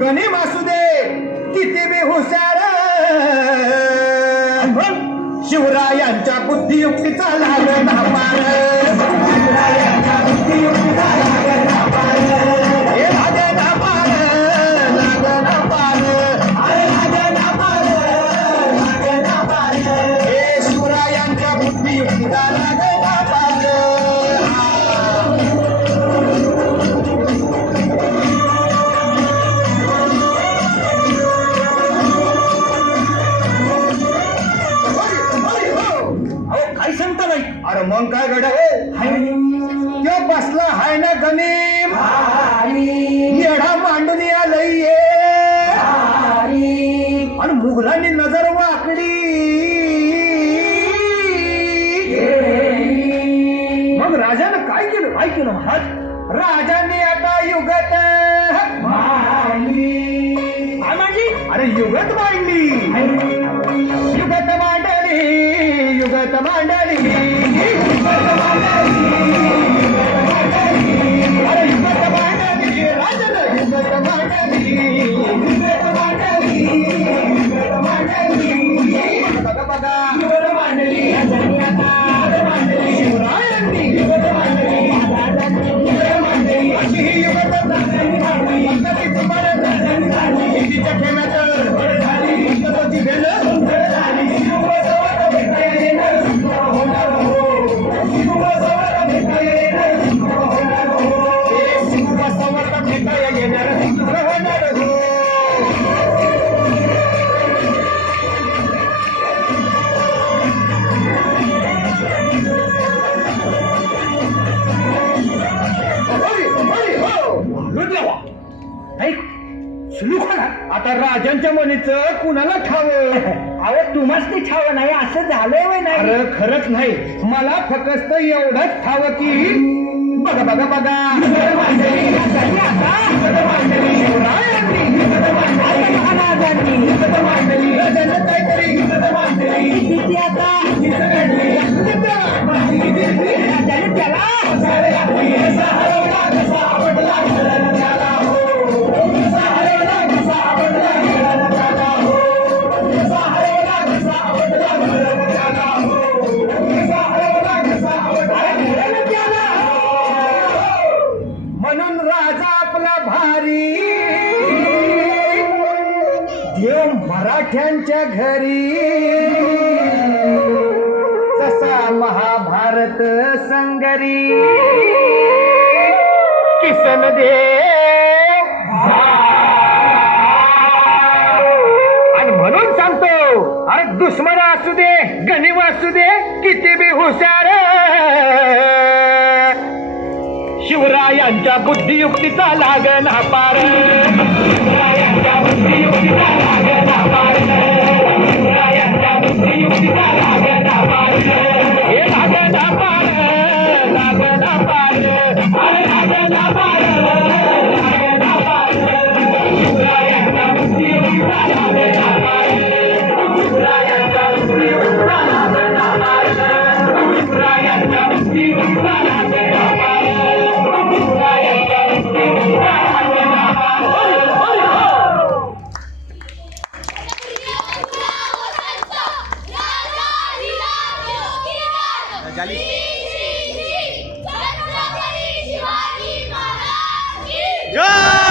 गणिम असू दे किती बी हुशार शिवरायांच्या बुद्धियुक्तीचा लागला पार शिवरायांच्या बुद्धियुक्तीचा लागला पार हे लागला पार लागला पार अरे लागला पार लागला पार हे शिवरायांच्या बुद्धियुक्तीचा लागला पार अरे मग काय घड त्यो बसला हाय ना गणिम येडा मांडून आलंय आणि मुघलांनी नजर वाकडी मग राजानं काय केलं महाराज राजाने आता युगत मांडली अरे युगत मांडली युगत मांडली युगत मांडली अरे युगत मांडली राजानं युगत मांडली बघा बघा युगत मांडली शिवरायांनी युगत मांडली अशी ही युगत आता राजांच्या मनीचं कुणाला ठावं अहो तुम्हाच ते ठाव नाही असं झालंय वय नाही अरे खरंच नाही मला फक्त एवढंच ठावं की बघा बघा बघा काहीतरी म्हणून राजा आपला भारी देव मराठ्यांच्या घरी जसा महाभारत संगरी किसन देव आणि म्हणून सांगतो अरे दुश्मन असू दे गणिम असू दे किती बी हुशार शिवरायांच्या बुद्धियुक्तीचा लागला पार शिवरायांच्या बुद्धियुक्तीचा लागला पार शिवरायांच्या बुद्धियुक्तीचा लागला पार हे लागला पार लागला पार अरे लागला पार लागला पार शिवरायांच्या बुद्धियुक्तीचा लागला पार शिवरायांच्या बुद्धियुक्तीचा लागला पार शिवरायांच्या बुद्धियुक्तीचा लागला पार जय